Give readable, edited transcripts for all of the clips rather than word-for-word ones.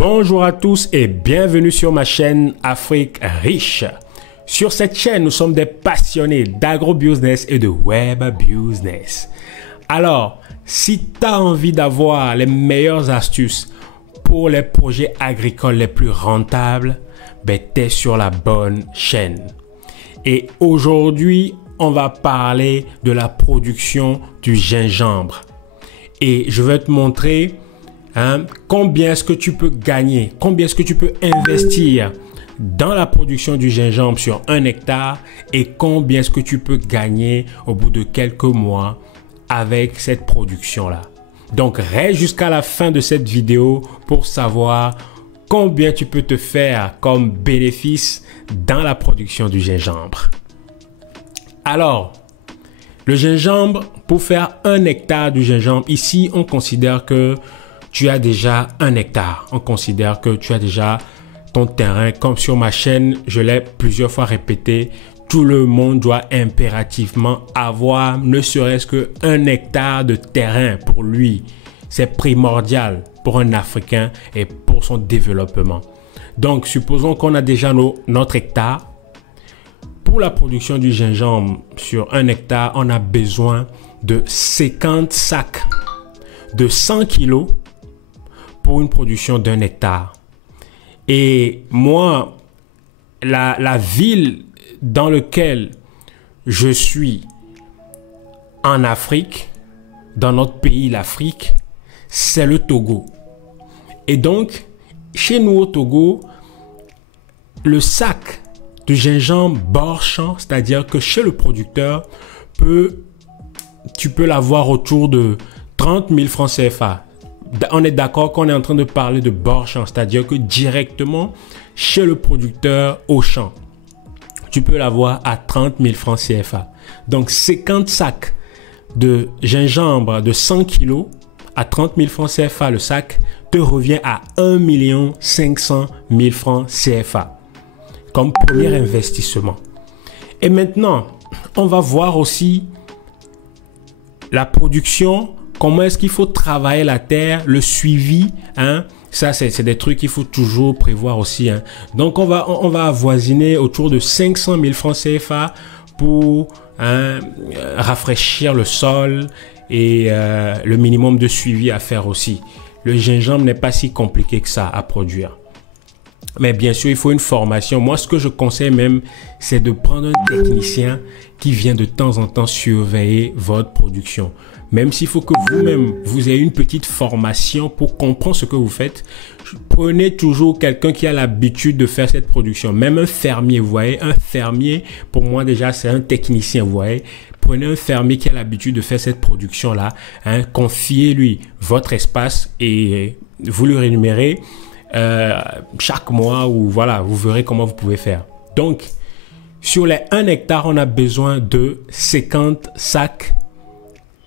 Bonjour à tous et bienvenue sur ma chaîne Afrique Riche. Sur cette chaîne, nous sommes des passionnés d'agro-business et de web business. Alors, si tu as envie d'avoir les meilleures astuces pour les projets agricoles les plus rentables, tu es sur la bonne chaîne. Et aujourd'hui, on va parler de la production du gingembre. Et je vais te montrer combien est-ce que tu peux gagner, combien est-ce que tu peux investir dans la production du gingembre sur 1 hectare et combien est-ce que tu peux gagner au bout de quelques mois avec cette production-là. Donc, reste jusqu'à la fin de cette vidéo pour savoir combien tu peux te faire comme bénéfice dans la production du gingembre. Alors, le gingembre, pour faire 1 hectare du gingembre, ici, on considère que tu as déjà 1 hectare. On considère que tu as déjà ton terrain. Comme sur ma chaîne, je l'ai plusieurs fois répété, tout le monde doit impérativement avoir ne serait-ce que 1 hectare de terrain pour lui. C'est primordial pour un Africain et pour son développement. Donc, supposons qu'on a déjà notre hectare. Pour la production du gingembre sur 1 hectare, on a besoin de 50 sacs de 100 kilos pour une production d'1 hectare. Et moi, la ville dans laquelle je suis en Afrique, dans notre pays, l'Afrique, c'est le Togo. Et donc, chez nous au Togo, le sac de gingembre bord champ, c'est-à-dire que chez le producteur, tu peux l'avoir autour de 30 000 francs CFA. On est d'accord qu'on est en train de parler de bord champ, c'est-à-dire que directement chez le producteur au champ, tu peux l'avoir à 30 000 francs CFA. Donc 50 sacs de gingembre de 100 kilos à 30 000 francs CFA le sac te revient à 1 500 000 francs CFA comme premier investissement. Et maintenant, on va voir aussi la production. Comment est-ce qu'il faut travailler la terre, le suivi, Ça, c'est des trucs qu'il faut toujours prévoir aussi. Donc, on va avoisiner autour de 500 000 francs CFA pour rafraîchir le sol et le minimum de suivi à faire aussi. Le gingembre n'est pas si compliqué que ça à produire. Mais bien sûr, il faut une formation. Moi, ce que je conseille même, c'est de prendre un technicien qui vient de temps en temps surveiller votre production. Même s'il faut que vous-même, vous ayez une petite formation pour comprendre ce que vous faites, prenez toujours quelqu'un qui a l'habitude de faire cette production. Même un fermier, vous voyez, un fermier, pour moi déjà, c'est un technicien, vous voyez. Prenez un fermier qui a l'habitude de faire cette production-là, confiez-lui votre espace et vous le rémunérez chaque mois ou voilà, vous verrez comment vous pouvez faire. Donc, sur les 1 hectare, on a besoin de 50 sacs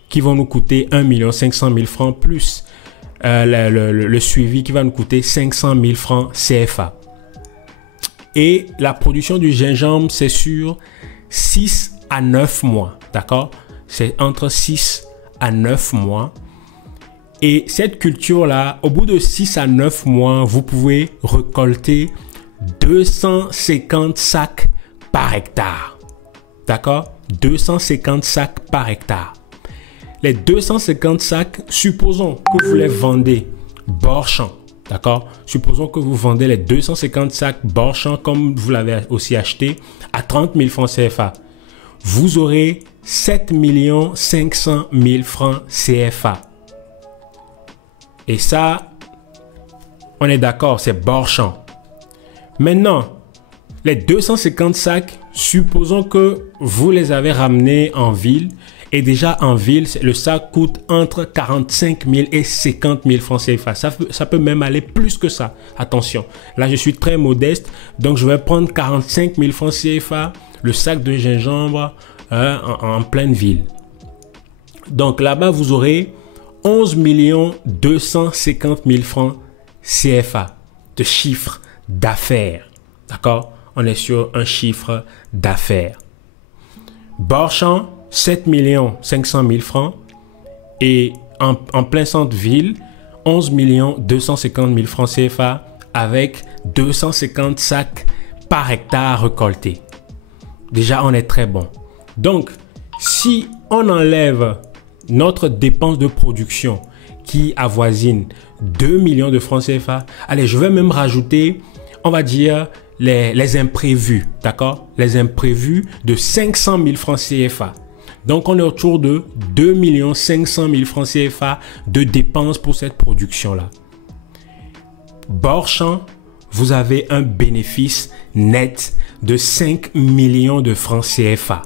qui vont nous coûter 1 500 000 francs plus le suivi qui va nous coûter 500 000 francs CFA. Et la production du gingembre, c'est sur 6 à 9 mois, d'accord? C'est entre 6 à 9 mois. Et cette culture-là, au bout de 6 à 9 mois, vous pouvez récolter 250 sacs par hectare. D'accord? 250 sacs par hectare. Les 250 sacs, supposons que vous les vendez bord champ. D'accord? Supposons que vous vendez les 250 sacs bord champ comme vous l'avez aussi acheté à 30 000 francs CFA. Vous aurez 7 500 000 francs CFA. Et ça, on est d'accord, c'est bord champ. Maintenant, les 250 sacs, supposons que vous les avez ramenés en ville. Et déjà en ville, le sac coûte entre 45 000 et 50 000 francs CFA. Ça peut même aller plus que ça. Attention, là je suis très modeste. Donc je vais prendre 45 000 francs CFA, le sac de gingembre en pleine ville. Donc là-bas, vous aurez 11 250 000 francs CFA de chiffre d'affaires. D'accord? On est sur un chiffre d'affaires. Bord champ, 7 500 000 francs. Et en plein centre-ville, 11 250 000 francs CFA avec 250 sacs par hectare récoltés. Déjà, on est très bon. Donc, si on enlève notre dépense de production qui avoisine 2 millions de francs CFA, allez, je vais même rajouter, on va dire, les imprévus, d'accord? Les imprévus de 500 000 francs CFA. Donc, on est autour de 2 500 000 francs CFA de dépenses pour cette production-là. Bord champ, vous avez un bénéfice net de 5 millions de francs CFA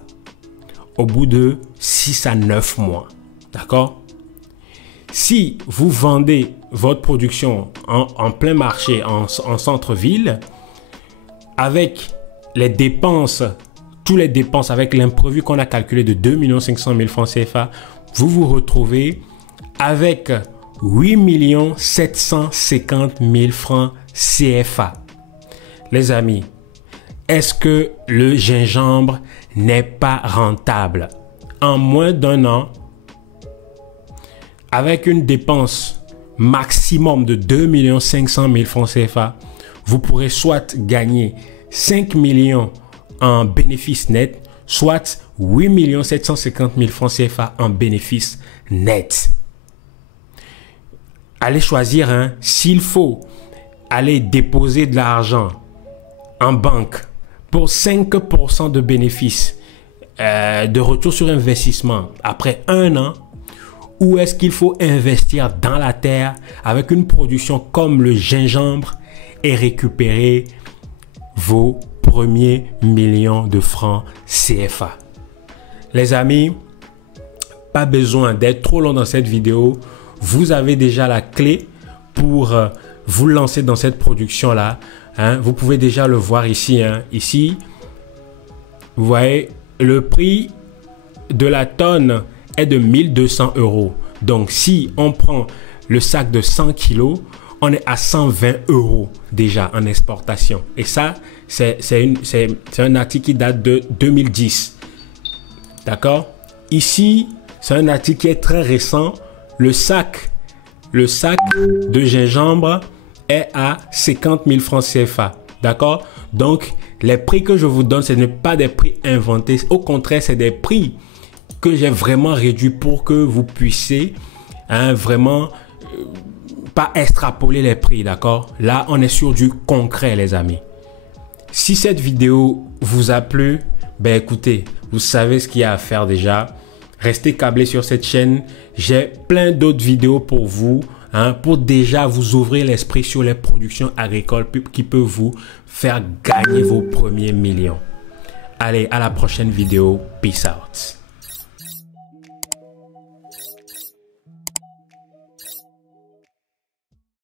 au bout de 6 à 9 mois. D'accord? Si vous vendez votre production en plein marché, en centre-ville, avec les dépenses, toutes les dépenses, avec l'imprévu qu'on a calculé de 2 500 000 francs CFA, vous vous retrouvez avec 8 750 000 francs CFA. Les amis, est-ce que le gingembre n'est pas rentable? En moins d'un an, avec une dépense maximum de 2 500 000 francs CFA, vous pourrez soit gagner 5 millions en bénéfice net, soit 8 750 000 francs CFA en bénéfice net. Allez choisir, hein, s'il faut aller déposer de l'argent en banque pour 5% de bénéfice, de retour sur investissement après un an, ou est-ce qu'il faut investir dans la terre avec une production comme le gingembre et récupérer vos premiers millions de francs CFA? Les amis, pas besoin d'être trop long dans cette vidéo. Vous avez déjà la clé pour vous lancer dans cette production-là. Hein, vous pouvez déjà le voir ici. Hein. Ici, vous voyez, le prix de la tonne est de 1 200 €. Donc, si on prend le sac de 100 kilos, on est à 120 € déjà en exportation. Et ça, c'est un article qui date de 2010. D'accord? Ici, c'est un article qui est très récent. Le sac de gingembre est à 50 000 francs CFA. D'accord? Donc, les prix que je vous donne, ce n'est pas des prix inventés. Au contraire, c'est des prix que j'ai vraiment réduits pour que vous puissiez vraiment pas extrapoler les prix. D'accord? Là, on est sur du concret, les amis. Si cette vidéo vous a plu, ben écoutez, vous savez ce qu'il y a à faire déjà. Restez câblés sur cette chaîne. J'ai plein d'autres vidéos pour vous, pour déjà vous ouvrir l'esprit sur les productions agricoles qui peuvent vous faire gagner vos premiers millions. Allez, à la prochaine vidéo. Peace out.